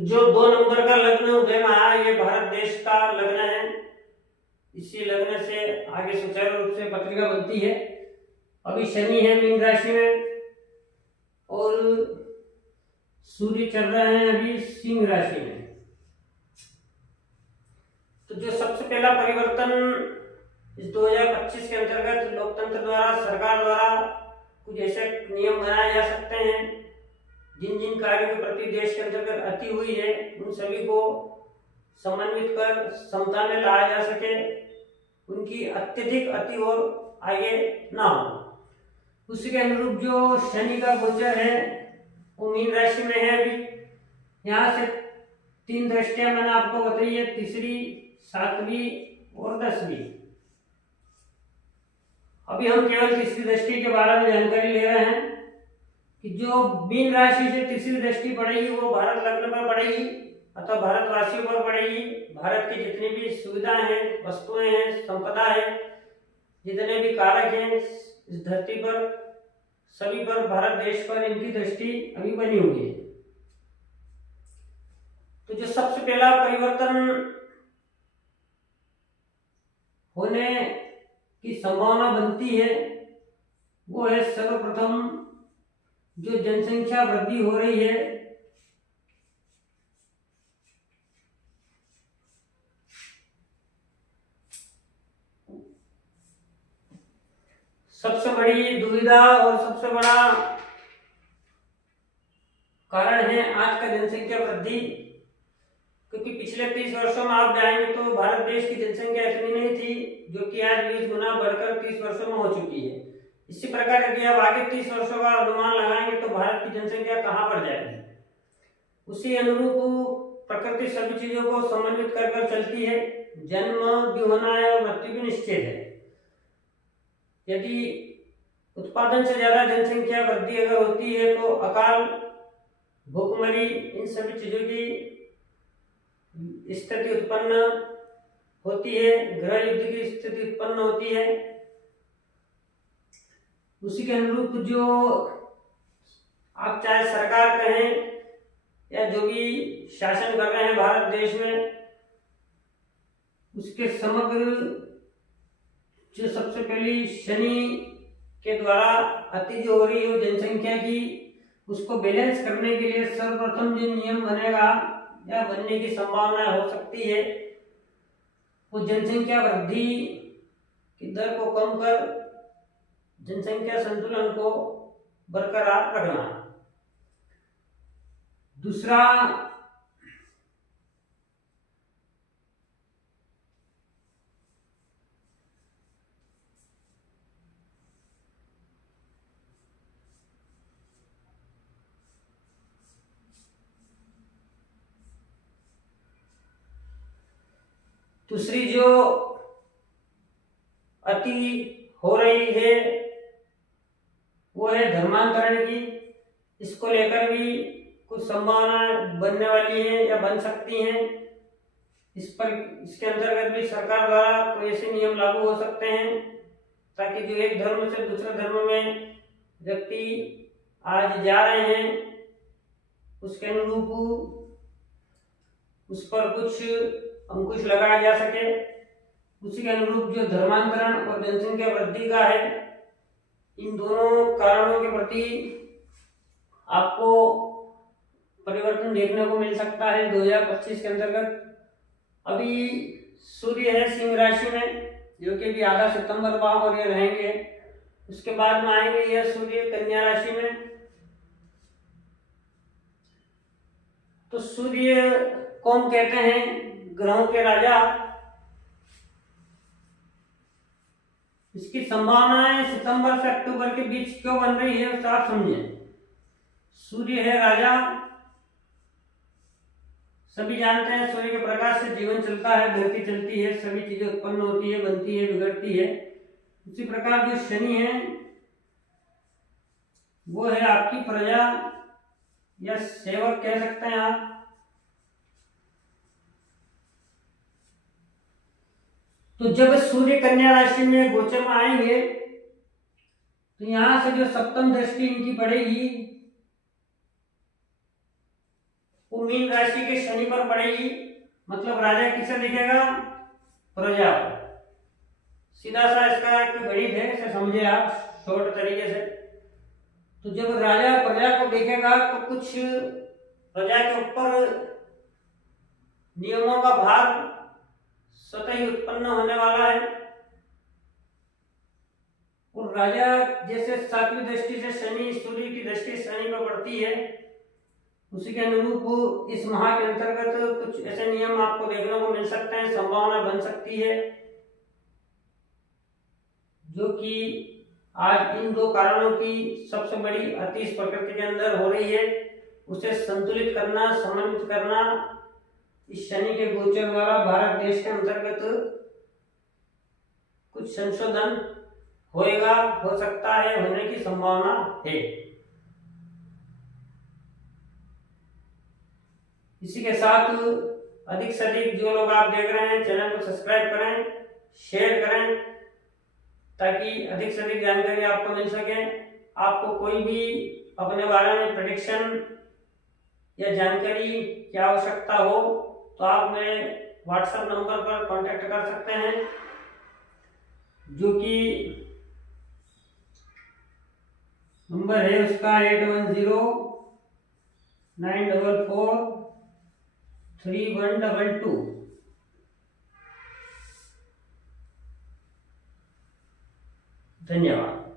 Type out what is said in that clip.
तो जो 2 नंबर का लग्न उदय में आया ये भारत देश का लग्न है। इसी लग्न से आगे सुचारू रूप से पत्रिका बनती है। अभी शनि है मीन राशि में और सूर्य चल रहे हैं अभी सिंह राशि में। तो जो सबसे पहला परिवर्तन इस 2025 के अंतर्गत लोकतंत्र द्वारा, सरकार द्वारा कुछ ऐसे नियम बनाए जा सकते हैं जिन जिन कार्यों के प्रति देश के अंतर्गत अति हुई है उन सभी को समन्वित कर समता में लाया जा सके, उनकी अत्यधिक अति और आगे ना हो। उसी के अनुरूप जो शनि का गोचर है वो मीन राशि में है। अभी यहाँ से 3 दृष्टियां मैंने आपको बताई है, तीसरी, 7वीं और 10वीं। अभी हम केवल तीसरी दृष्टि के बारे में जानकारी ले रहे हैं कि जो मीन राशि से तीसरी दृष्टि पड़ेगी वो भारत लग्न पर पड़ेगी, अथवा भारतवासियों पर पड़ेगी। भारत की जितनी भी सुविधाएं हैं, वस्तुएं हैं, संपदा है, जितने भी कारक हैं इस धरती पर, सभी पर, भारत देश पर इनकी दृष्टि अभी बनी हुई है। तो जो सबसे पहला परिवर्तन होने की संभावना बनती है वो है सर्वप्रथम जो जनसंख्या वृद्धि हो रही है सबसे बड़ी दुविधा और सबसे बड़ा कारण है आज का जनसंख्या वृद्धि। क्योंकि पिछले 30 वर्षों में आप जाएंगे तो भारत देश की जनसंख्या इतनी नहीं थी जो कि आज 20 गुना बढ़कर 30 वर्षों में हो चुकी है। इसी प्रकार यदि आप आगे 30 वर्षों का अनुमान लगाएंगे तो भारत की जनसंख्या कहां पर जाएगी। उसी अनुरूप प्रकृति सभी चीजों को समन्वित कर चलती है। जन्म भी होना है और मृत्यु भी निश्चित है। यदि उत्पादन से ज्यादा जनसंख्या वृद्धि अगर होती है तो अकाल, भूखमरी, इन सभी चीजों की स्थिति उत्पन्न होती है, गृह युद्ध की स्थिति उत्पन्न होती है। उसी के अनुरूप जो आप चाहे सरकार कहें या जो भी शासन कर रहे हैं भारत देश में, उसके समग्र जो सबसे पहली शनि के द्वारा अति जो हो रही है जनसंख्या की, उसको बैलेंस करने के लिए सर्वप्रथम जो नियम बनेगा या बनने की संभावना हो सकती है वो जनसंख्या वृद्धि की दर को कम कर जनसंख्या संतुलन को बरकरार रखना। दूसरा, दूसरी जो अति हो रही है वो है धर्मांतरण की। इसको लेकर भी कुछ संभावना बनने वाली है या बन सकती हैं। इसके अंतर्गत भी सरकार द्वारा कोई ऐसे नियम लागू हो सकते हैं ताकि जो एक धर्म से दूसरे धर्म में व्यक्ति आज जा रहे हैं उसके अनुरूप उस पर कुछ अंकुश लगाया जा सके। उसी के अनुरूप जो धर्मांतरण और जनसंख्या वृद्धि का है, इन दोनों कारणों के प्रति आपको परिवर्तन देखने को मिल सकता है 2025 के अंतर्गत। अभी सूर्य है सिंह राशि में जो कि अभी आधा सितंबर और ये रहेंगे। उसके बाद में आएंगे यह सूर्य कन्या राशि में। तो सूर्य कौन कहते हैं ग्रहों के राजा। इसकी संभावनाएं सितंबर से अक्टूबर के बीच क्यों बन रही है उसको आप समझें। सूर्य है राजा, सभी जानते हैं सूर्य के प्रकाश से जीवन चलता है, धरती चलती है, सभी चीजें उत्पन्न होती है, बनती है, बिगड़ती है। उसी प्रकार जो शनि है वो है आपकी प्रजा या सेवक कह सकते हैं आप। तो जब सूर्य कन्या राशि में गोचर में आएंगे तो यहां से जो सप्तम दृष्टि इनकी पड़ेगी वो वो मीन राशि के शनि पर पड़ेगी, मतलब राजा किसे दिखेगा, प्रजा। सीधा सा इसका एक गणित है, इसे समझे आप शॉर्ट तरीके से। तो जब राजा प्रजा को देखेगा तो कुछ प्रजा के ऊपर नियमों का भार स्वतः ही उत्पन्न होने वाला है। और राजा जैसे सातवीं दृष्टि से शनि, सूर्य की दृष्टि शनि पर पड़ती है, उसी के अनुरूप इस माह के अंतर्गत कुछ ऐसे नियम आपको देखने को मिल सकते हैं, संभावना बन सकती है, जो कि आज इन दो कारणों की सबसे बड़ी अति इस प्रकृति के अंदर हो रही है, उसे संतुलित करना, समन्वित करना इस शनि के गोचर द्वारा भारत देश के अंतर्गत कुछ संशोधन होएगा, हो सकता है, होने की संभावना है। इसी के साथ अधिक से अधिक जो लोग आप देख रहे हैं चैनल को सब्सक्राइब करें, शेयर करें, ताकि अधिक से अधिक जानकारी आपको मिल सके। आपको कोई भी अपने बारे में प्रेडिक्शन या जानकारी की आवश्यकता हो तो आप मेरे व्हाट्सएप नंबर पर कांटेक्ट कर सकते हैं, जो कि नंबर है उसका 8109443122। धन्यवाद।